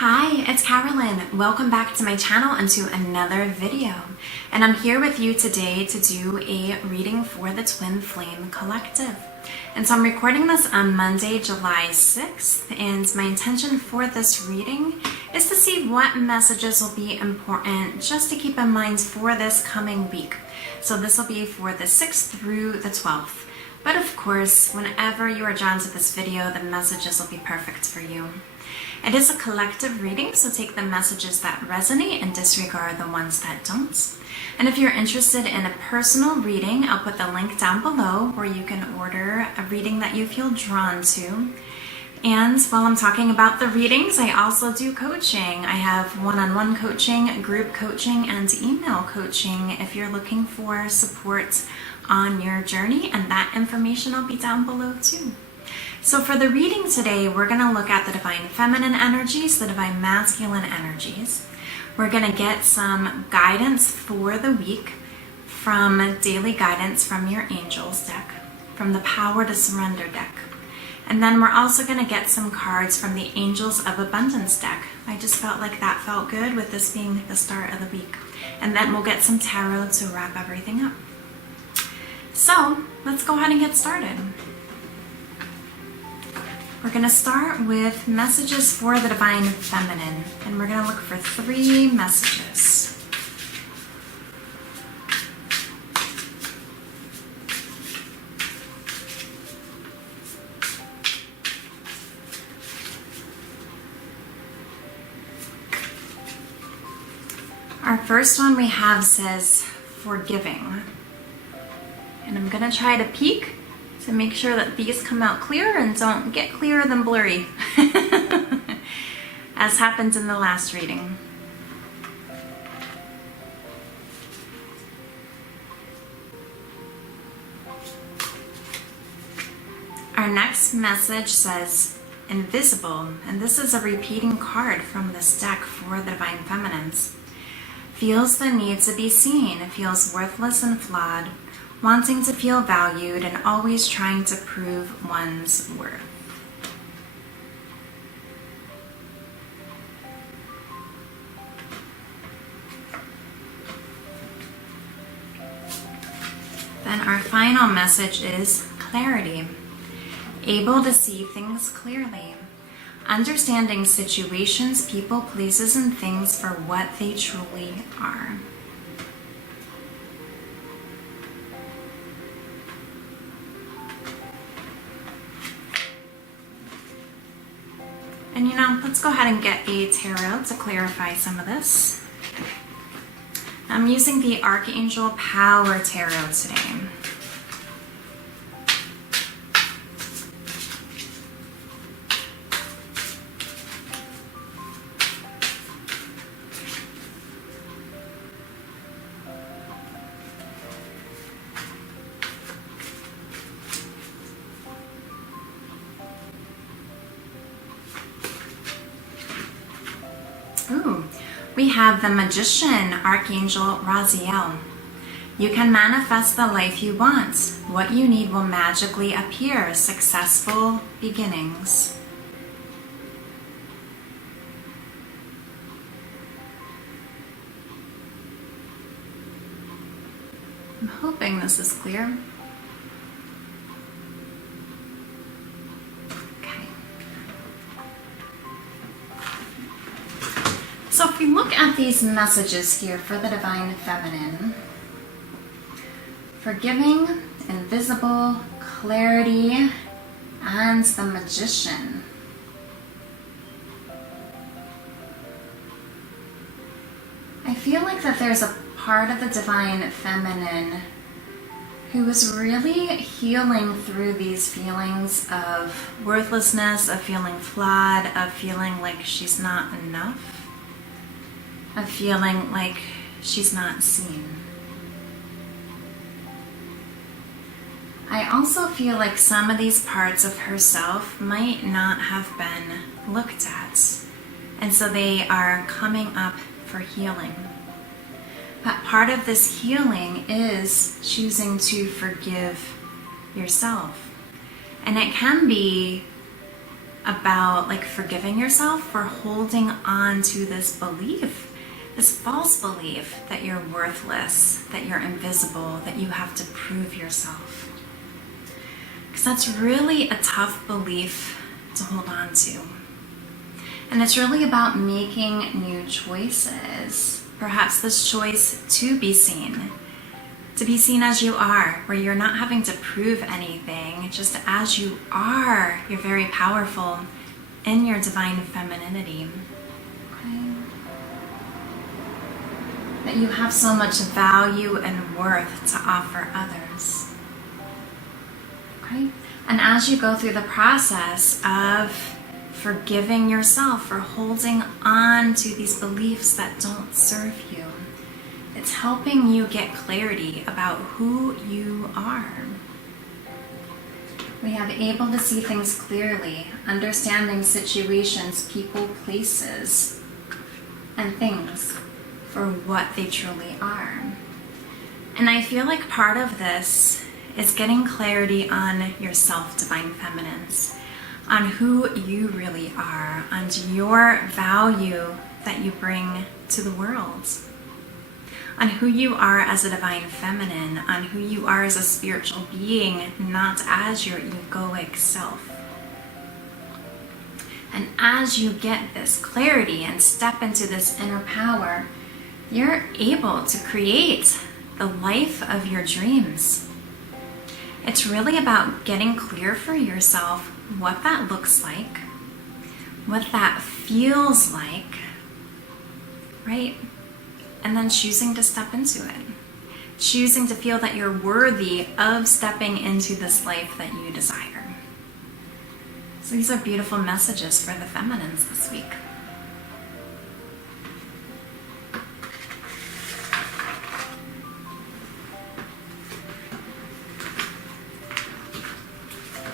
Hi, it's Carolyn. Welcome back to my channel and to another video. And I'm here with you today to do a reading for the Twin Flame Collective. And so I'm recording this on Monday, July 6th, and my intention for this reading is to see what messages will be important just to keep in mind for this coming week. So this will be for the 6th through the 12th. But of course, whenever you are drawn to this video, the messages will be perfect for you. It is a collective reading, so take the messages that resonate and disregard the ones that don't. And if you're interested in a personal reading, I'll put the link down below where you can order a reading that you feel drawn to. And while I'm talking about the readings, I also do coaching. I have one-on-one coaching, group coaching, and email coaching if you're looking for support on your journey, and that information will be down below too. So for the reading today, we're going to look at the Divine Feminine energies, the Divine Masculine energies. We're going to get some guidance for the week from Daily Guidance from your Angels deck, from the Power to Surrender deck. And then we're also going to get some cards from the Angels of Abundance deck. I just felt like that felt good with this being the start of the week. And then we'll get some tarot to wrap everything up. So let's go ahead and get started. We're going to start with messages for the Divine Feminine, and we're going to look for 3 messages. Our first one we have says forgiving, and I'm going to try to peek to make sure that these come out clear and don't get clearer than blurry, as happened in the last reading. Our next message says invisible, and this is a repeating card from this deck for the Divine Feminines. Feels the need to be seen, feels worthless and flawed, wanting to feel valued and always trying to prove one's worth. Then our final message is clarity. Able to see things clearly. Understanding situations, people, places, and things for what they truly are. And let's go ahead and get a tarot to clarify some of this. I'm using the Archangel Power Tarot today. We have the Magician, Archangel Radleigh. You can manifest the life you want. What you need will magically appear. Successful beginnings. I'm hoping this is clear. So if we look at these messages here for the Divine Feminine, forgiving, invisible, clarity, and the Magician. I feel like that there's a part of the Divine Feminine who is really healing through these feelings of worthlessness, of feeling flawed, of feeling like she's not enough, of feeling like she's not seen. I also feel like some of these parts of herself might not have been looked at, and so they are coming up for healing. But part of this healing is choosing to forgive yourself. And it can be about like forgiving yourself for holding on to this belief, this false belief that you're worthless, that you're invisible, that you have to prove yourself. Because that's really a tough belief to hold on to. And it's really about making new choices. Perhaps this choice to be seen as you are, where you're not having to prove anything, just as you are. You're very powerful in your divine femininity. Okay? That you have so much value and worth to offer others. Okay? And as you go through the process of forgiving yourself for holding on to these beliefs that don't serve you, it's helping you get clarity about who you are. We have able to see things clearly, understanding situations, people, places, and things for what they truly are. And I feel like part of this is getting clarity on yourself, divine feminines, on who you really are, on your value that you bring to the world, on who you are as a divine feminine, on who you are as a spiritual being, not as your egoic self. And as you get this clarity and step into this inner power, you're able to create the life of your dreams. It's really about getting clear for yourself what that looks like, what that feels like, right? And then choosing to step into it. Choosing to feel that you're worthy of stepping into this life that you desire. So these are beautiful messages for the feminines this week.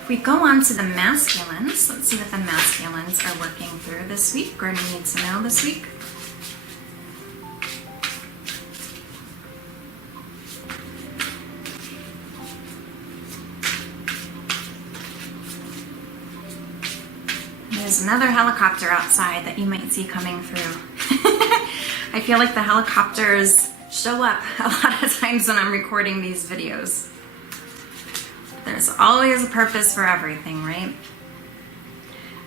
If we go on to the masculines, let's see what the masculines are working through this week or need to know this week. There's another helicopter outside that you might see coming through. I feel like the helicopters show up a lot of times when I'm recording these videos. There's always a purpose for everything, right?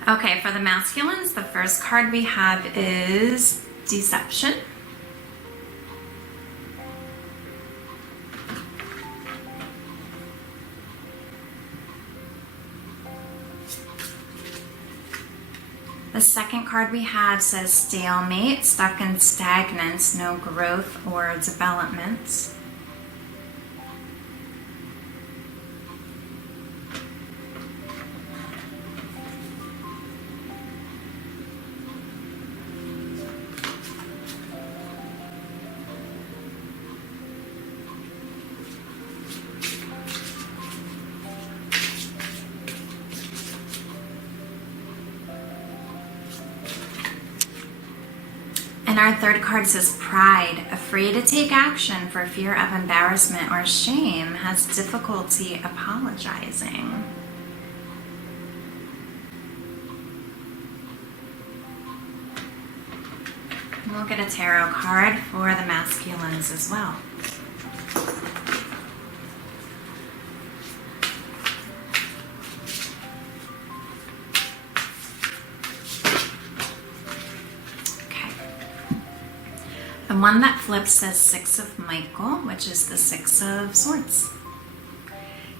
Okay, for the masculines, the first card we have is Deception. The second card we have says Stalemate, stuck and stagnant, no growth or development. And our third card says Pride, afraid to take action for fear of embarrassment or shame, has difficulty apologizing. And we'll get a tarot card for the masculines as well. The one that flips says Six of Michael, which is the Six of Swords.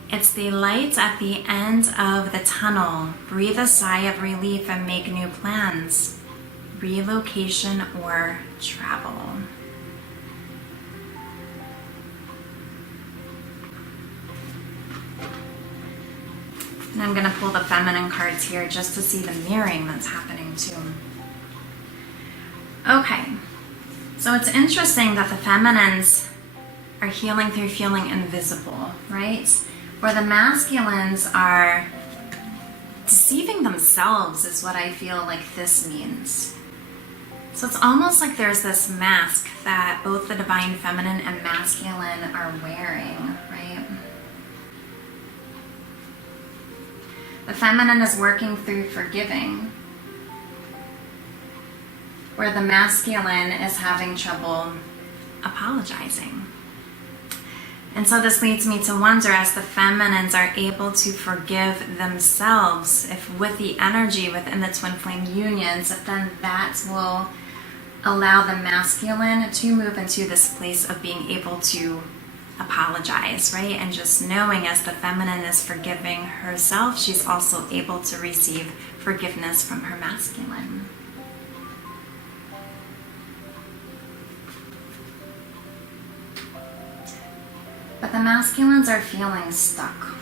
It's the light at the end of the tunnel. Breathe a sigh of relief and make new plans. Relocation or travel. And I'm going to pull the feminine cards here just to see the mirroring that's happening too. Okay. So it's interesting that the feminines are healing through feeling invisible, right? Where the masculines are deceiving themselves is what I feel like this means. So it's almost like there's this mask that both the divine feminine and masculine are wearing, right? The feminine is working through forgiving, where the masculine is having trouble apologizing. And so this leads me to wonder, as the feminines are able to forgive themselves, if with the energy within the twin flame unions, if then that will allow the masculine to move into this place of being able to apologize, right? And just knowing, as the feminine is forgiving herself, she's also able to receive forgiveness from her masculine. But the masculines are feeling stuck.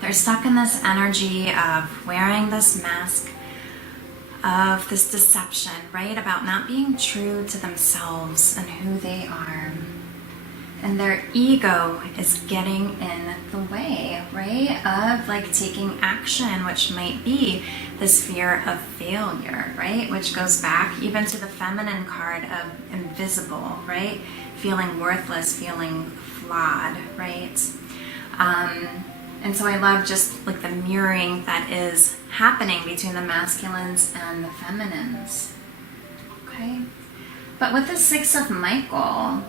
They're stuck in this energy of wearing this mask, of this deception, right? About not being true to themselves and who they are. And their ego is getting in the way, right? Of like taking action, which might be this fear of failure, right? Which goes back even to the feminine card of invisible, right? Feeling worthless, feeling flawed, right? And so I love just like the mirroring that is happening between the masculines and the feminines. Okay? But with the Six of Michael,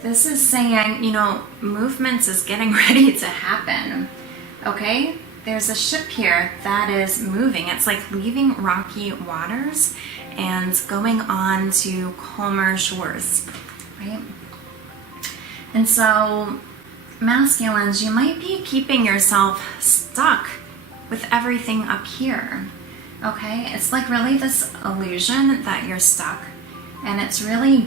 this is saying, you know, movements is getting ready to happen. Okay? There's a ship here that is moving. It's like leaving rocky waters and going on to calmer shores, right? And so, masculines, you might be keeping yourself stuck with everything up here, okay? It's like really this illusion that you're stuck, and it's really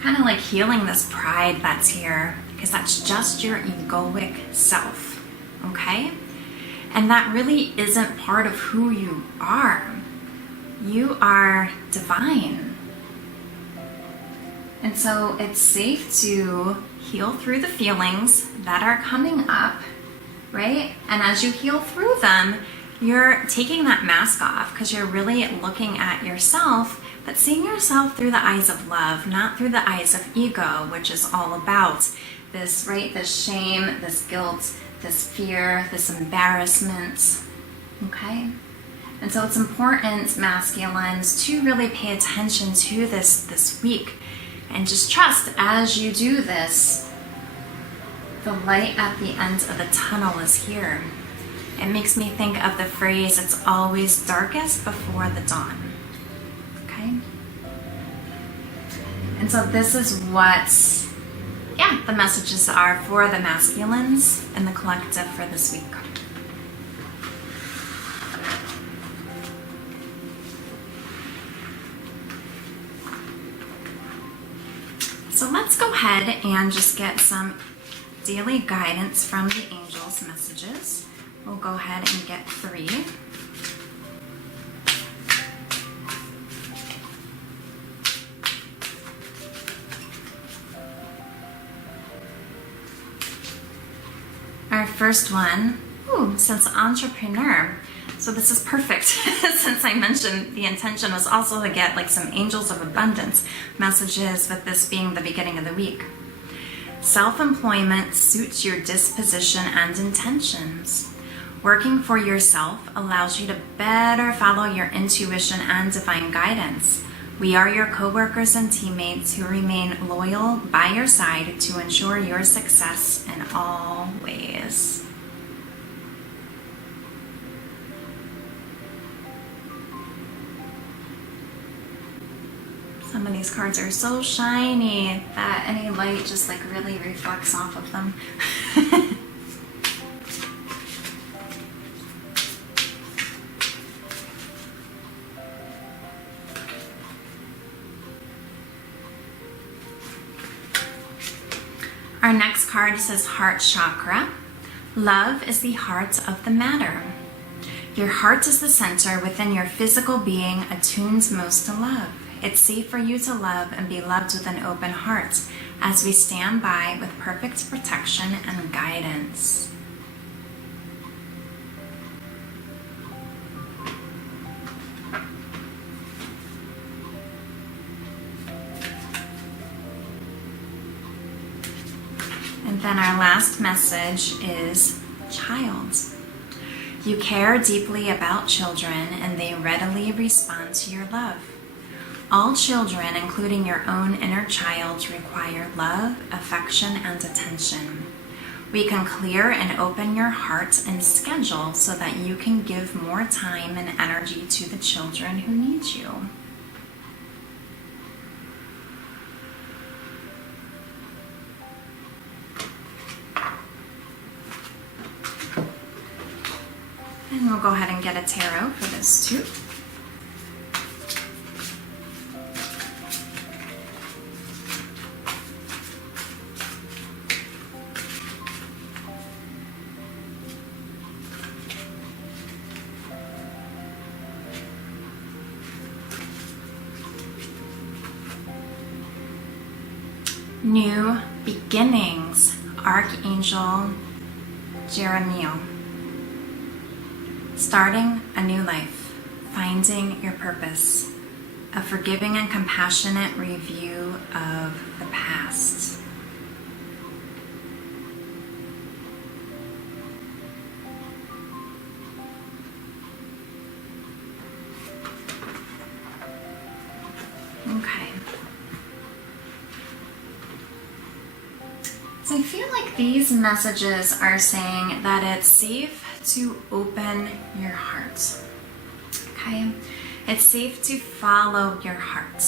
kind of like healing this pride that's here, because that's just your egoic self, okay? And that really isn't part of who you are. You are divine. And so it's safe to heal through the feelings that are coming up, right? And as you heal through them, you're taking that mask off, because you're really looking at yourself, but seeing yourself through the eyes of love, not through the eyes of ego, which is all about this, right? This shame, this guilt, this fear, this embarrassment, okay? And so it's important, masculines, to really pay attention to this week, and just trust as you do this, the light at the end of the tunnel is here. It makes me think of the phrase, it's always darkest before the dawn. Okay? And so this is what, the messages are for the masculines and the collective for this week. So let's go ahead and just get some daily guidance from the angels' messages. We'll go ahead and get 3. Our first one, says entrepreneur. So this is perfect, since I mentioned the intention was also to get like some angels of abundance messages, with this being the beginning of the week. Self-employment suits your disposition and intentions. Working for yourself allows you to better follow your intuition and divine guidance. We are your co-workers and teammates who remain loyal by your side to ensure your success in all ways. Some of these cards are so shiny that any light just like really reflects off of them. Our next card says Heart Chakra. Love is the heart of the matter. Your heart is the center within your physical being, attuned most to love. It's safe for you to love and be loved with an open heart as we stand by with perfect protection and guidance. And then our last message is child. You care deeply about children, and they readily respond to your love. All children, including your own inner child, require love, affection, and attention. We can clear and open your heart and schedule so that you can give more time and energy to the children who need you. And we'll go ahead and get a tarot for this too. New beginnings, Archangel Jeremiah. Starting a new life, finding your purpose, a forgiving and compassionate review of the past. Okay. So I feel like these messages are saying that it's safe to open your heart. Okay? It's safe to follow your heart.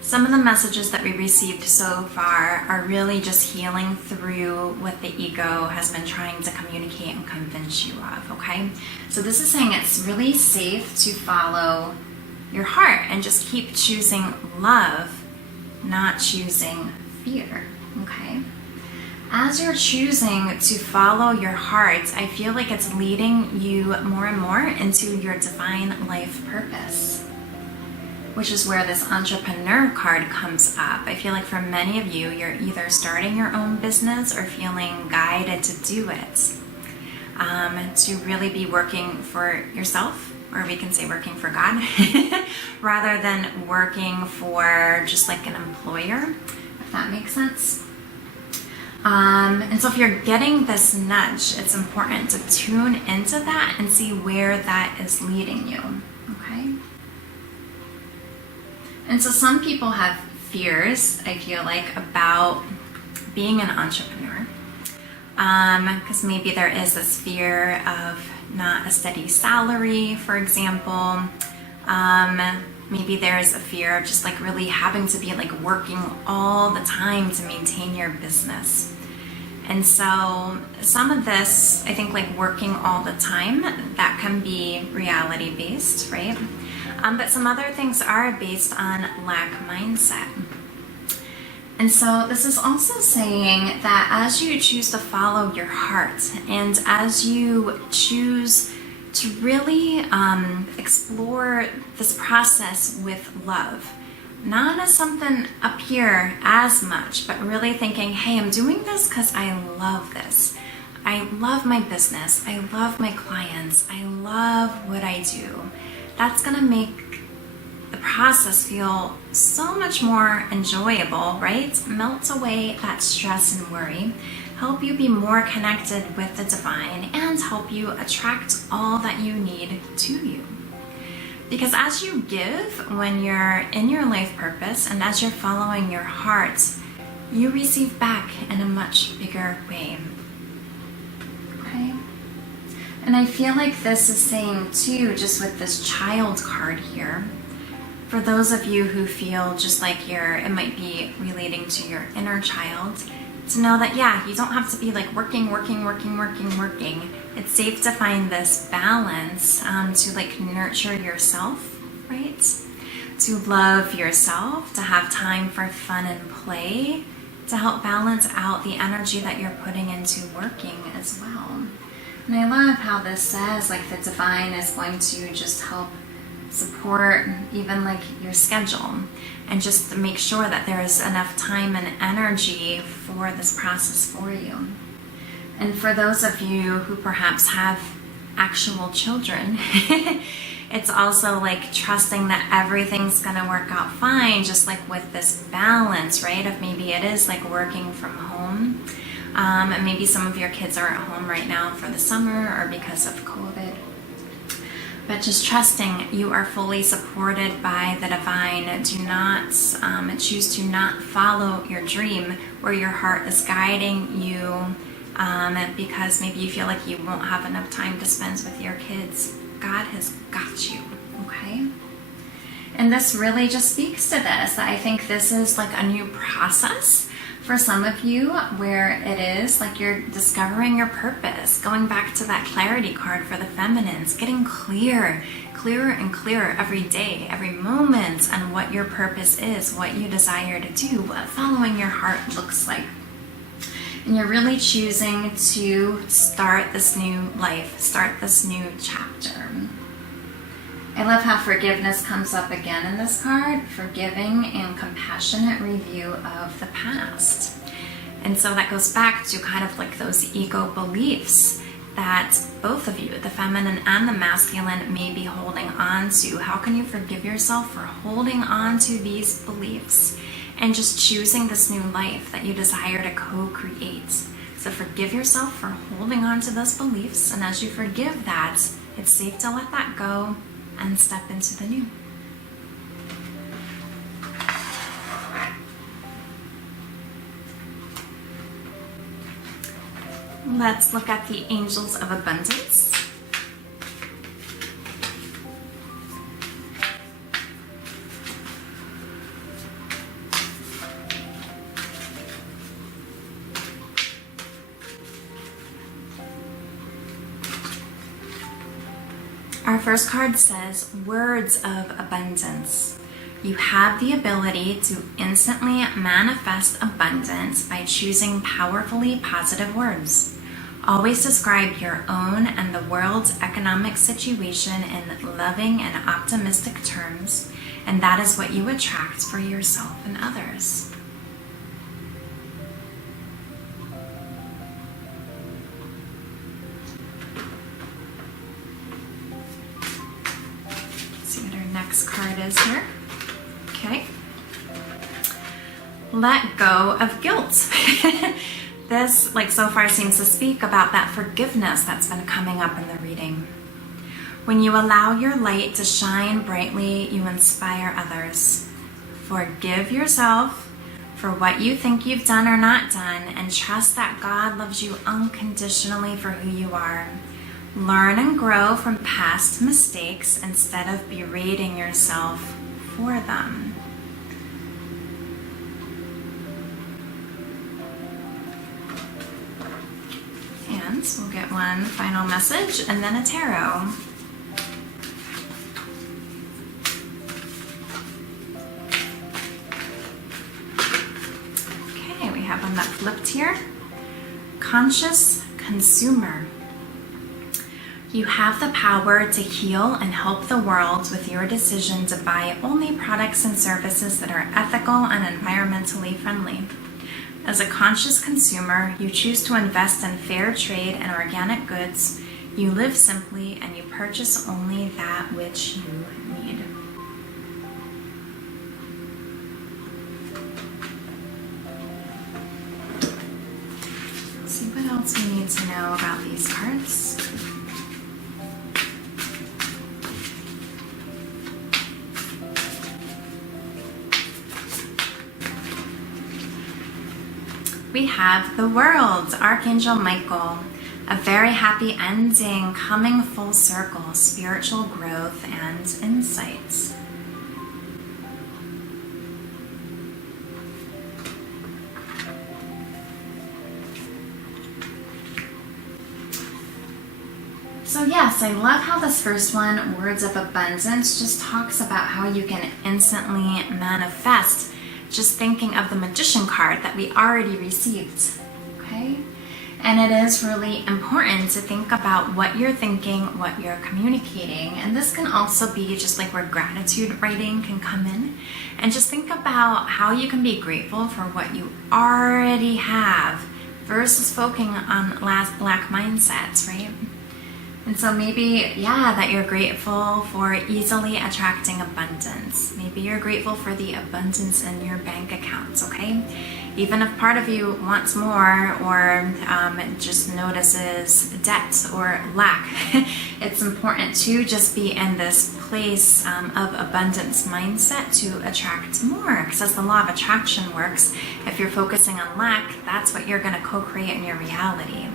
Some of the messages that we received so far are really just healing through what the ego has been trying to communicate and convince you of, okay? So this is saying it's really safe to follow your heart and just keep choosing love, not choosing fear, okay? As you're choosing to follow your heart, I feel like it's leading you more and more into your divine life purpose, which is where this entrepreneur card comes up. I feel like for many of you, you're either starting your own business or feeling guided to do it, to really be working for yourself, or we can say working for God, rather than working for just like an employer, if that makes sense. And so if you're getting this nudge, it's important to tune into that and see where that is leading you, okay? And so some people have fears, I feel like, about being an entrepreneur. Because maybe there is this fear of not a steady salary, for example. Maybe there's a fear of just like really having to be like working all the time to maintain your business. And so some of this, I think like working all the time, that can be reality based, right? But some other things are based on lack mindset. And so this is also saying that as you choose to follow your heart and as you choose to really explore this process with love, not as something up here as much, but really thinking, hey, I'm doing this because I love this. I love my business. I love my clients. I love what I do. That's going to make the process feel so much more enjoyable, right? Melt away that stress and worry, help you be more connected with the divine, and help you attract all that you need to you. Because as you give, when you're in your life purpose and as you're following your heart, you receive back in a much bigger way. Okay? And I feel like this is saying too, just with this child card here, for those of you who feel just like it might be relating to your inner child, to know that, yeah, you don't have to be like working. It's safe to find this balance, to like nurture yourself, right? To love yourself, to have time for fun and play, to help balance out the energy that you're putting into working as well. And I love how this says like the divine is going to just help support even like your schedule and just to make sure that there is enough time and energy for this process for you. And for those of you who perhaps have actual children, it's also like trusting that everything's gonna work out fine, just like with this balance, right? Of maybe it is like working from home, And maybe some of your kids are at home right now for the summer or because of COVID. But just trusting you are fully supported by the divine. Do not choose to not follow your dream where your heart is guiding you because maybe you feel like you won't have enough time to spend with your kids. God has got you, okay? And this really just speaks to this. I think this is like a new process for some of you where it is like you're discovering your purpose, going back to that clarity card for the feminines, getting clearer and clearer every day, every moment on what your purpose is, what you desire to do, what following your heart looks like. And you're really choosing to start this new life, start this new chapter. I love how forgiveness comes up again in this card, forgiving and compassionate review of the past. And so that goes back to kind of like those ego beliefs that both of you, the feminine and the masculine, may be holding on to. How can you forgive yourself for holding on to these beliefs and just choosing this new life that you desire to co-create? So forgive yourself for holding on to those beliefs, and as you forgive that, it's safe to let that go and step into the new. Let's look at the angels of abundance. Our first card says, words of abundance. You have the ability to instantly manifest abundance by choosing powerfully positive words. Always describe your own and the world's economic situation in loving and optimistic terms, and that is what you attract for yourself and others. Next card is here. Okay. Let go of guilt. This, like so far, seems to speak about that forgiveness that's been coming up in the reading. When you allow your light to shine brightly, you inspire others. Forgive yourself for what you think you've done or not done, and trust that God loves you unconditionally for who you are. Learn and grow from past mistakes instead of berating yourself for them. And we'll get one final message and then a tarot. Okay, we have one that flipped here. Conscious consumer. You have the power to heal and help the world with your decision to buy only products and services that are ethical and environmentally friendly. As a conscious consumer, you choose to invest in fair trade and organic goods. You live simply and you purchase only that which you need. Let's see what else we need to know about these cards. We have the World, Archangel Michael, a very happy ending, coming full circle, spiritual growth and insights. So yes, I love how this first one, Words of Abundance, just talks about how you can instantly manifest, just thinking of the Magician card that we already received, okay? And it is really important to think about what you're thinking, what you're communicating. And this can also be just like where gratitude writing can come in. And just think about how you can be grateful for what you already have versus focusing on lack mindsets, right? And so maybe, yeah, that you're grateful for easily attracting abundance. Maybe you're grateful for the abundance in your bank accounts, okay? Even if part of you wants more or just notices debt or lack, it's important to just be in this place of abundance mindset to attract more. Because as the law of attraction works, if you're focusing on lack, that's what you're going to co-create in your reality.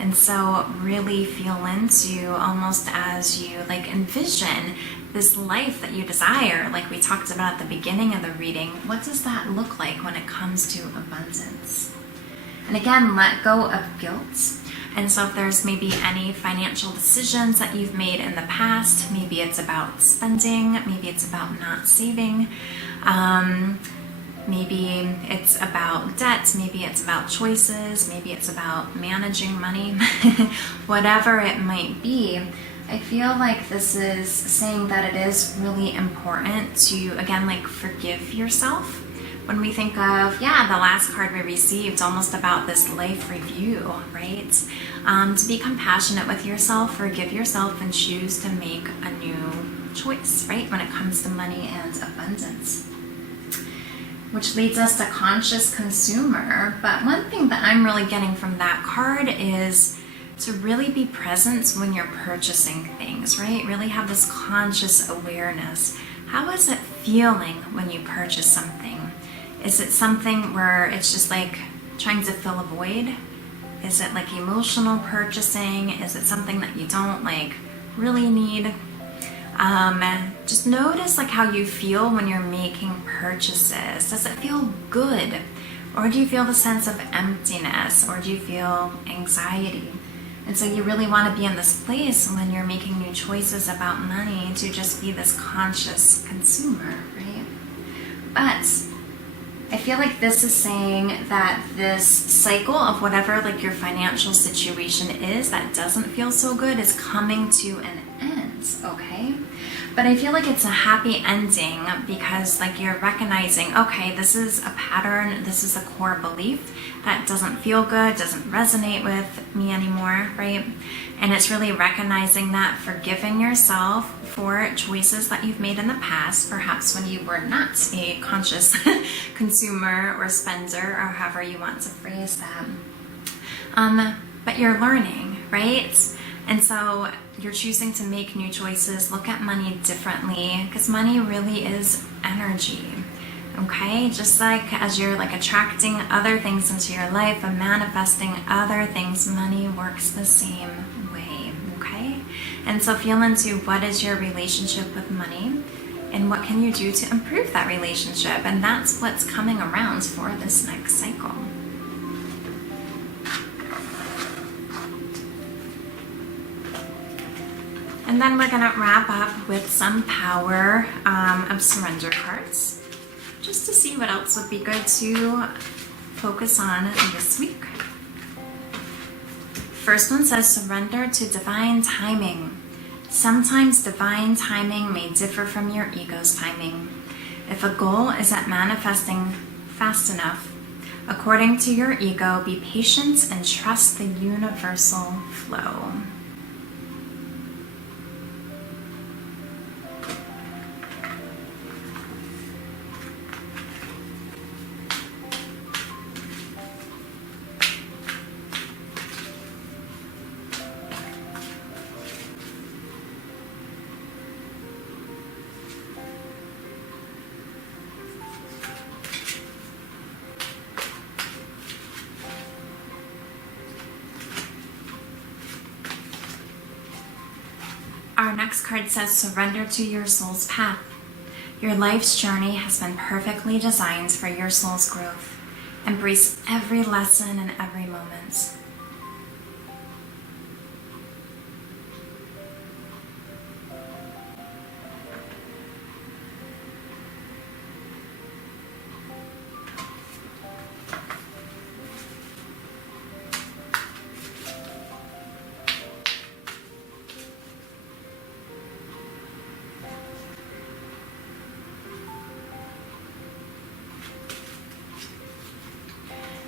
And so really feel into, almost as you like envision this life that you desire, like we talked about at the beginning of the reading. What does that look like when it comes to abundance? And again, let go of guilt. And so if there's maybe any financial decisions that you've made in the past, maybe it's about spending, maybe it's about not saving, maybe it's about debt, maybe it's about choices, maybe it's about managing money, whatever it might be. I feel like this is saying that it is really important to, again, like forgive yourself. When we think of, the last card we received, almost about this life review, right? To be compassionate with yourself, forgive yourself, and choose to make a new choice, right? When it comes to money and abundance. Which leads us to conscious consumer. But one thing that I'm really getting from that card is to really be present when you're purchasing things, right? Really have this conscious awareness. How is it feeling when you purchase something? Is it something where it's just like trying to fill a void? Is it like emotional purchasing? Is it something that you don't like really need? Just notice like how you feel when you're making purchases. Does it feel good? Or do you feel the sense of emptiness? Or do you feel anxiety? And so you really want to be in this place when you're making new choices about money to just be this conscious consumer, right? But I feel like this is saying that this cycle of whatever like your financial situation is that doesn't feel so good is coming to an end, okay? But I feel like it's a happy ending because like you're recognizing, okay, this is a pattern, this is a core belief that doesn't feel good, doesn't resonate with me anymore, right? And it's really recognizing that, forgiving yourself for choices that you've made in the past, perhaps when you were not a conscious consumer or spender, or however you want to phrase that. But you're learning, right? And so you're choosing to make new choices, look at money differently, because money really is energy, okay? Just like as you're like attracting other things into your life and manifesting other things, money works the same way, okay? And so feel into what is your relationship with money and what can you do to improve that relationship, and that's what's coming around for this next cycle. And then we're going to wrap up with some power of surrender cards, just to see what else would be good to focus on this week. First one says, surrender to divine timing. Sometimes divine timing may differ from your ego's timing. If a goal isn't manifesting fast enough, according to your ego, be patient and trust the universal flow. Our next card says, surrender to your soul's path. Your life's journey has been perfectly designed for your soul's growth. Embrace every lesson and every moment.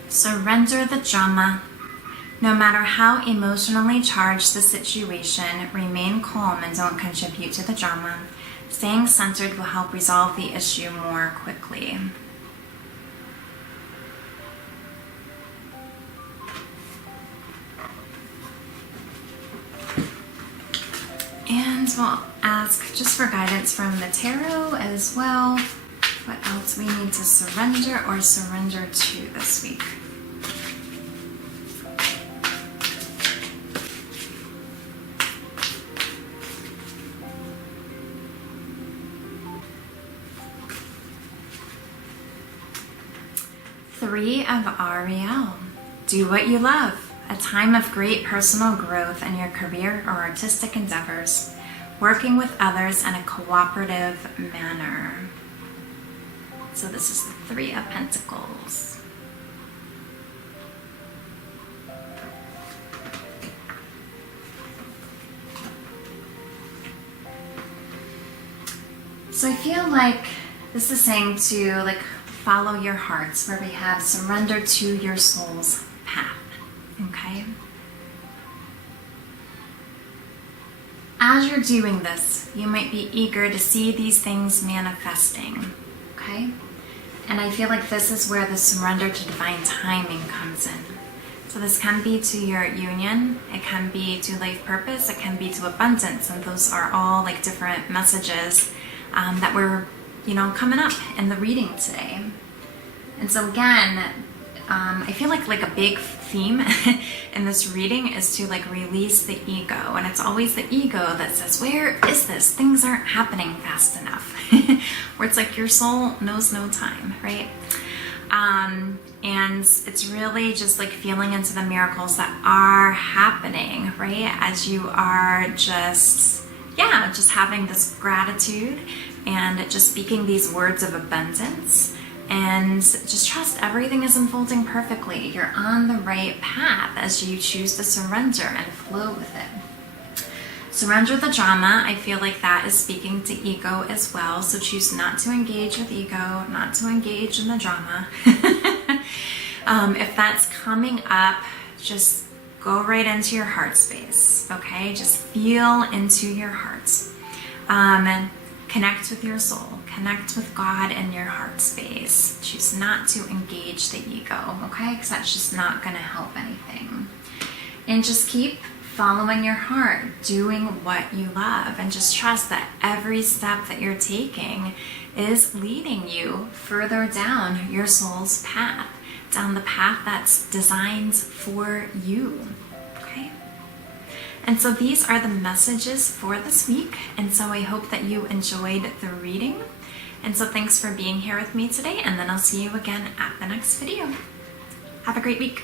Surrender the drama. No matter how emotionally charged the situation, remain calm and don't contribute to the drama. Staying centered will help resolve the issue more quickly. And we'll ask just for guidance from the tarot as well. What else we need to surrender or surrender to this week? Three of Ariel. Do what you love. A time of great personal growth in your career or artistic endeavors. Working with others in a cooperative manner. So this is the Three of Pentacles. So I feel like this is saying to like follow your hearts, where we have surrender to your soul's path. Okay? As you're doing this, you might be eager to see these things manifesting. Okay? And I feel like this is where the surrender to divine timing comes in. So this can be to your union, it can be to life purpose, it can be to abundance, and those are all like different messages that we're, coming up in the reading today. And so again, I feel like a big theme in this reading is to like release the ego, and it's always the ego that says, where is this? Things aren't happening fast enough. Where it's like your soul knows no time, right? And it's really just like feeling into the miracles that are happening, right? As you are just having this gratitude and just speaking these words of abundance. And just trust everything is unfolding perfectly. You're on the right path as you choose to surrender and flow with it. Surrender the drama. I feel like that is speaking to ego as well. So choose not to engage with ego, not to engage in the drama. If that's coming up, just go right into your heart space. Okay? Just feel into your heart. And connect with your soul. Connect with God in your heart space. Choose not to engage the ego, okay? Because that's just not going to help anything. And just keep following your heart, doing what you love, and just trust that every step that you're taking is leading you further down your soul's path, down the path that's designed for you. And so these are the messages for this week. And so I hope that you enjoyed the reading. And so thanks for being here with me today. And then I'll see you again at the next video. Have a great week.